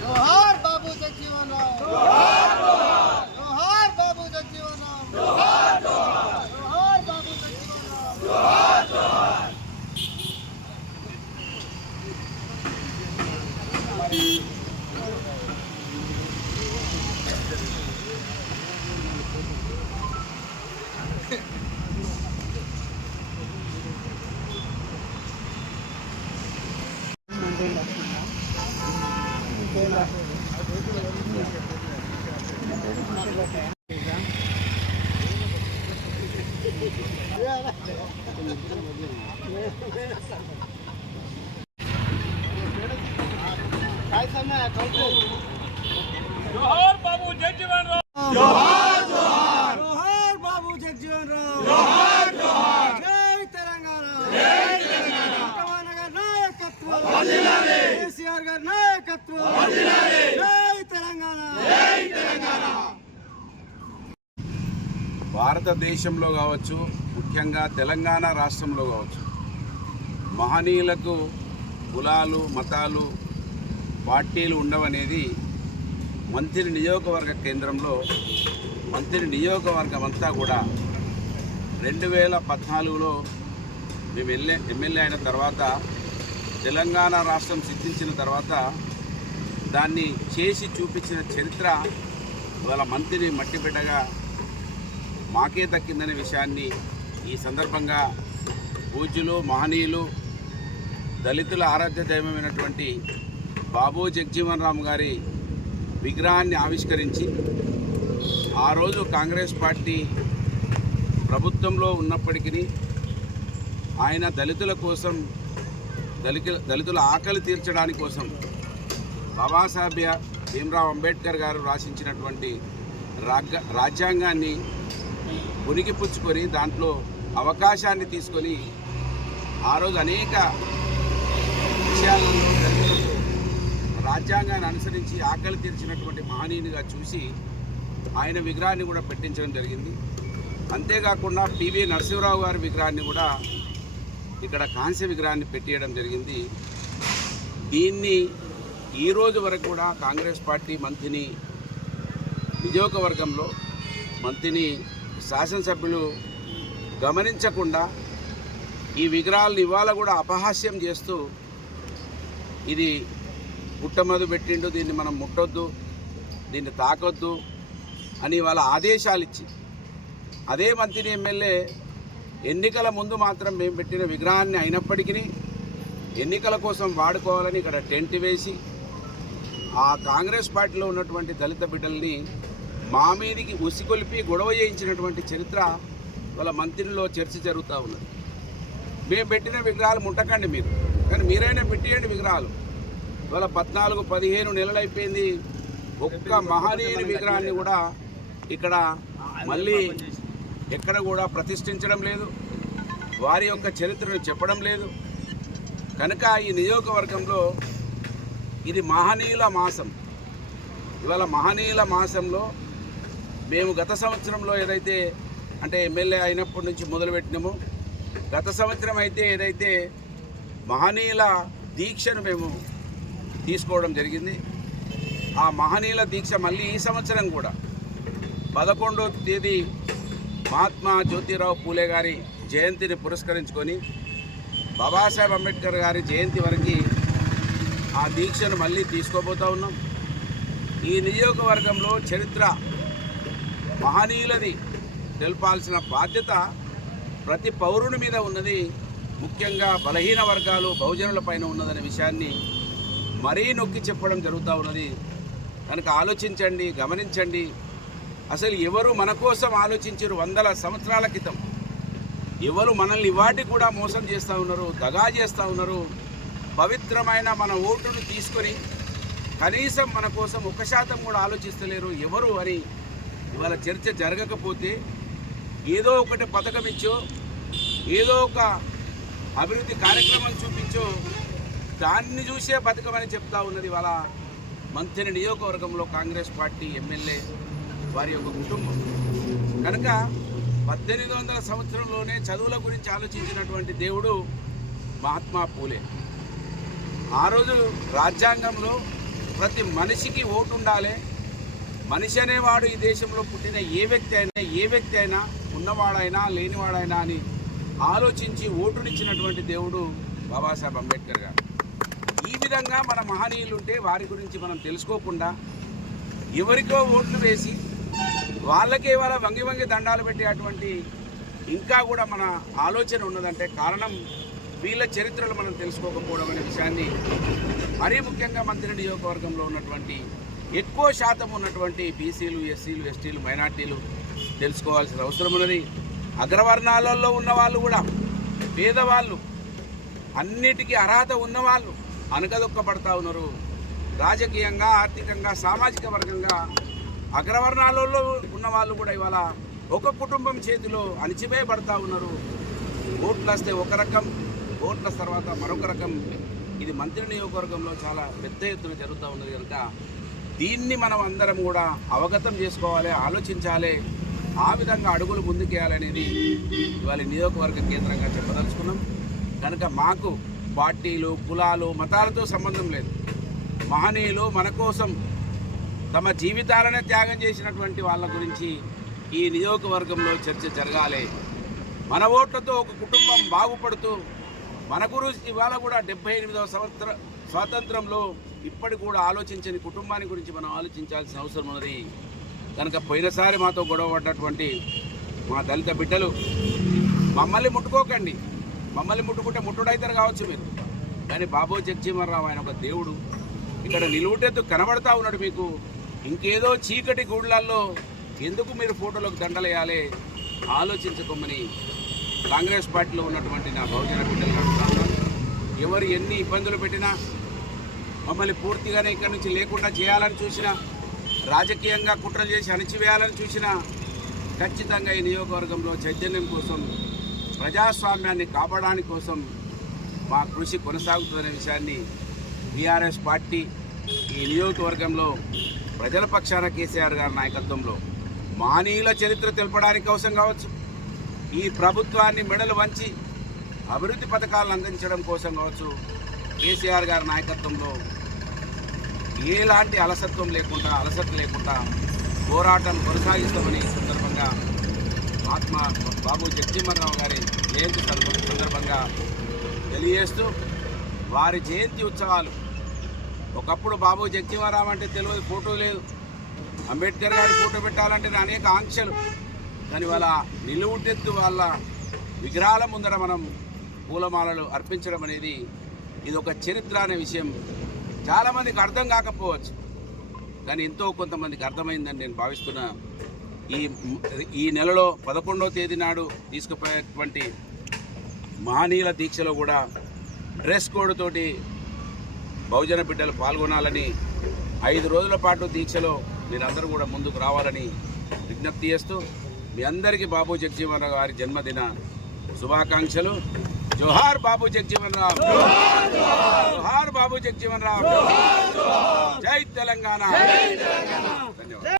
జోహార్ బాబు జగజీవన్ జోహార్ బాబు జగ్జీవన్ రామ్ జోహార్ బాబు జగజీవన్ రామ్ జోహార్ జోహార్ జై తెలంగాణ జై తెలంగాణ గారి నాయకత్వం వర్ధిల్లాలి కేసీఆర్ గారి నాయకత్వం వర్ధిల్లాలి జై తెలంగాణ జై తెలంగాణ. భారతదేశంలో కావచ్చు ముఖ్యంగా తెలంగాణ రాష్ట్రంలో కావచ్చు. మహనీయులకు కులాలు మతాలు పార్టీలు ఉండవనేది మంత్రి నియోజకవర్గ కేంద్రంలో మంత్రి నియోజకవర్గం అంతా కూడా రెండు వేల పద్నాలుగులో మేము ఎల్లే ఎమ్మెల్యే అయిన తర్వాత తెలంగాణ రాష్ట్రం సిద్ధించిన తర్వాత దాన్ని చేసి చూపించిన చరిత్ర ఇవాళ మంత్రిని మట్టిపెట్టగా మాకే దక్కిందనే విషయాన్ని ఈ సందర్భంగా పూజ్యులు మహనీయులు దళితుల ఆరాధ్య దైవమైనటువంటి బాబు జగ్జీవన్ రామ్ గారి విగ్రహాన్ని ఆవిష్కరించి ఆ రోజు కాంగ్రెస్ పార్టీ ప్రభుత్వంలో ఉన్నప్పటికీ ఆయన దళితుల కోసం దళిత దళితుల ఆకలి తీర్చడానికి కోసం బాబాసాహెబ్ భీమ్రావ్ అంబేద్కర్ గారు రాసించినటువంటి రాజ్య రాజ్యాంగాన్ని పుణికిపుచ్చుకొని దాంట్లో అవకాశాన్ని తీసుకొని ఆ రోజు అనేక విషయాలలో దళితులకు రాజ్యాంగాన్ని అనుసరించి ఆకలి తీర్చినటువంటి మహనీయునిగా చూసి ఆయన విగ్రహాన్ని కూడా పెట్టించడం జరిగింది. అంతేకాకుండా పివి నరసింహరావు గారి విగ్రహాన్ని కూడా ఇక్కడ కాంస్య విగ్రహాన్ని పెట్టేయడం జరిగింది. దీన్ని ఈ రోజు వరకు కూడా కాంగ్రెస్ పార్టీ మంత్రిని నియోజకవర్గంలో మంత్రిని శాసనసభ్యులు గమనించకుండా ఈ విగ్రహాలను ఇవాళ కూడా అపహాస్యం చేస్తూ ఇది పుట్టమదు పెట్టిండు దీన్ని మనం ముట్టొద్దు దీన్ని తాకొద్దు అని వాళ్ళ ఆదేశాలు ఇచ్చి అదే మంత్రి ఎమ్మెల్యే ఎన్నికల ముందు మాత్రం మేము పెట్టిన విగ్రహాన్ని అయినప్పటికీ ఎన్నికల కోసం వాడుకోవాలని ఇక్కడ టెంట్ వేసి ఆ కాంగ్రెస్ పార్టీలో ఉన్నటువంటి దళిత బిడ్డల్ని మా మీదికి ఉసికొలిపి గొడవ చేయించినటువంటి చరిత్ర వాళ్ళ మంత్రిలో చర్చ జరుగుతూ ఉన్నది. మేము పెట్టిన విగ్రహాలు ముట్టకండి మీరు. కానీ మీరైనా పెట్టేయండి విగ్రహాలు. ఇవాళ పద్నాలుగు పదిహేను నెలలు అయిపోయింది ఒక్క మహనీయుని విగ్రహాన్ని కూడా ఇక్కడ మళ్ళీ ఎక్కడ కూడా ప్రతిష్ఠించడం లేదు. వారి యొక్క చరిత్రను చెప్పడం లేదు. కనుక ఈ నియోజకవర్గంలో ఇది మహనీయుల మాసం. ఇవాళ మహనీయుల మాసంలో మేము గత సంవత్సరంలో ఏదైతే అంటే ఎమ్మెల్యే అయినప్పటి నుంచి మొదలుపెట్టినాము గత సంవత్సరం అయితే ఏదైతే మహనీయుల దీక్షను మేము తీసుకోవడం జరిగింది. ఆ మహనీయుల దీక్ష మళ్ళీ ఈ సంవత్సరం కూడా పదకొండో తేదీ మహాత్మా జ్యోతిరావు పూలే గారి జయంతిని పురస్కరించుకొని బాబాసాహెబ్ అంబేద్కర్ గారి జయంతి వరకు ఆ దీక్షను మళ్ళీ తీసుకోబోతా ఉన్నాం. ఈ నియోజకవర్గంలో చరిత్ర మహనీయులది తెలపాల్సిన బాధ్యత ప్రతి పౌరుని మీద ఉన్నది. ముఖ్యంగా బలహీన వర్గాలు బహుజనుల పైన ఉన్నదనే విషయాన్ని మరీ నొక్కి చెప్పడం జరుగుతూ ఉన్నది. కనుక ఆలోచించండి గమనించండి. అసలు ఎవరు మన కోసం ఆలోచించారు వందల సంవత్సరాల క్రితం? ఎవరు మనల్ని వాటి కూడా మోసం చేస్తూ ఉన్నారు దగా చేస్తూ ఉన్నారు? పవిత్రమైన మన ఓటును తీసుకొని కనీసం మన కోసం ఒక శాతం కూడా ఆలోచిస్తలేరు ఎవరు అని ఇవాళ చర్చ జరగకపోతే ఏదో ఒకటి పథకం ఇచ్చో ఏదో ఒక అభివృద్ధి కార్యక్రమం చూపించో దాన్ని చూసే బతకమని చెప్తా ఉన్నది వాళ్ళ మంత్రి నియోజకవర్గంలో కాంగ్రెస్ పార్టీ ఎమ్మెల్యే వారి యొక్క కుటుంబం. కనుక పద్దెనిమిది వందల సంవత్సరంలోనే చదువుల గురించి ఆలోచించినటువంటి దేవుడు మహాత్మా పూలే. ఆ రోజు రాజ్యాంగంలో ప్రతి మనిషికి ఓటు ఉండాలి మనిషి అనేవాడు ఈ దేశంలో పుట్టిన ఏ వ్యక్తి అయినా ఏ వ్యక్తి అయినా ఉన్నవాడైనా లేనివాడైనా అని ఆలోచించి ఓటునిచ్చినటువంటి దేవుడు బాబాసాహెబ్ అంబేద్కర్ గారు. ఈ విధంగా మన మహనీయులు ఉంటే వారి గురించి మనం తెలుసుకోకుండా ఎవరికో ఓట్లు వేసి వాళ్ళకే వాళ్ళ వంగి వంగి దండాలు పెట్టేటువంటి ఇంకా కూడా మన ఆలోచన ఉన్నదంటే కారణం వీళ్ళ చరిత్రలు మనం తెలుసుకోకపోవడం అనే విషయాన్ని మరీ ముఖ్యంగా మంత్రి నియోజకవర్గంలో ఉన్నటువంటి ఎక్కువ శాతం ఉన్నటువంటి బీసీలు ఎస్సీలు ఎస్టీలు మైనార్టీలు తెలుసుకోవాల్సిన అవసరం ఉన్నది. అగ్రవర్ణాలలో ఉన్నవాళ్ళు కూడా పేదవాళ్ళు అన్నిటికీ అర్హత ఉన్నవాళ్ళు అనగదొక్కబడతా ఉన్నారు. రాజకీయంగా ఆర్థికంగా సామాజిక వర్గంగా అగ్రవర్ణాలలో ఉన్నవాళ్ళు కూడా ఇవాళ ఒక కుటుంబం చేతిలో అణిచివేయబడతా ఉన్నారు. ఓట్లు వస్తే ఒక రకం ఓట్ల తర్వాత మరొక రకం. ఇది మంత్రి నియోజకవర్గంలో చాలా పెద్ద ఎత్తున జరుగుతూ ఉన్నది కనుక దీన్ని మనం అందరం కూడా అవగతం చేసుకోవాలి ఆలోచించాలి. ఆ విధంగా అడుగులు ముందుకేయాలనేది ఇవాళ నియోజకవర్గ కేంద్రంగా చెప్పదలుచుకున్నాం. కనుక మాకు పార్టీలు కులాలు మతాలతో సంబంధం లేదు. మహనీయులు మన కోసం తమ జీవితాలనే త్యాగం చేసినటువంటి వాళ్ళ గురించి ఈ నియోజకవర్గంలో చర్చ జరగాలి. మన ఓట్లతో ఒక కుటుంబం బాగుపడుతూ మన గురించి ఇవాళ కూడా డెబ్బై ఎనిమిదవ సంవత్సర స్వాతంత్రంలో ఇప్పటికి కూడా ఆలోచించని కుటుంబాన్ని గురించి మనం ఆలోచించాల్సిన అవసరం ఉన్నది. కనుక పోయినసారి మాతో గొడవ పడ్డటువంటి మా దళిత బిడ్డలు మమ్మల్ని ముట్టుకోకండి. మమ్మల్ని ముట్టుకుంటే ముట్టుడైతారు కావచ్చు మీరు. కానీ బాబు జగజీవనరావు ఆయన ఒక దేవుడు. ఇక్కడ నిలువుటెత్తు కనబడతా ఉన్నాడు మీకు. ఇంకేదో చీకటి గూళ్ళల్లో ఎందుకు మీరు ఫోటోలకు దండలేయాలి? ఆలోచించకమ్మని కాంగ్రెస్ పార్టీలో ఉన్నటువంటి నా బహుజన బిడ్డలు ఎవరు ఎన్ని ఇబ్బందులు పెట్టినా మమ్మల్ని పూర్తిగానే ఇక్కడి నుంచి లేకుండా చేయాలని చూసినా రాజకీయంగా కుట్రలు చేసి అణిచివేయాలని చూసినా ఖచ్చితంగా ఈ నియోజకవర్గంలో చైతన్యం కోసం ప్రజాస్వామ్యాన్ని కాపాడడానికి కోసం మా కృషి కొనసాగుతుందనే విషయాన్ని బీఆర్ఎస్ పార్టీ ఈ నియోజకవర్గంలో ప్రజల పక్షాన కేసీఆర్ గారి నాయకత్వంలో మానీయుల చరిత్ర తెలపడానికి కోసం కావచ్చు. ఈ ప్రభుత్వాన్ని మెడలు వంచి అభివృద్ధి పథకాలను అందించడం కోసం కావచ్చు కేసీఆర్ గారి నాయకత్వంలో ఎలాంటి అలసత్వం లేకుండా అలసట లేకుండా పోరాటం కొనసాగిస్తామని సందర్భంగా ఆత్మ బాబు జగజీవనరావు గారి జయంతి సందర్భంగా తెలియజేస్తూ వారి జయంతి ఉత్సవాలు. ఒకప్పుడు బాబు జగజీవనరావు అంటే తెలియదు ఫోటో లేదు. అంబేద్కర్ గారి ఫోటో పెట్టాలంటే అనేక ఆంక్షలు. కానీ వాళ్ళ నిలువుటెత్తు వాళ్ళ విగ్రహాల ముందర మనం పూలమాలలు అర్పించడం అనేది ఇది ఒక చరిత్ర అనే విషయం చాలామందికి అర్థం కాకపోవచ్చు. కానీ ఎంతో కొంతమందికి అర్థమైందని నేను భావిస్తున్నా. ఈ ఈ నెలలో పదకొండవ తేదీ నాడు తీసుకుపోయేటువంటి మహనీయుల దీక్షలో కూడా డ్రెస్ కోడ్ తోటి బహుజన బిడ్డలు పాల్గొనాలని ఐదు రోజుల పాటు దీక్షలో మీరందరూ కూడా ముందుకు రావాలని విజ్ఞప్తి చేస్తూ మీ అందరికీ బాబు జగజీవన్ గారి జన్మదిన శుభాకాంక్షలు. జోహార్ బాబు జగజీవన్ రావు జోహార్ బాబు. జగజీవన్ రావు జై తెలంగాణ. ధన్యవాదాలు.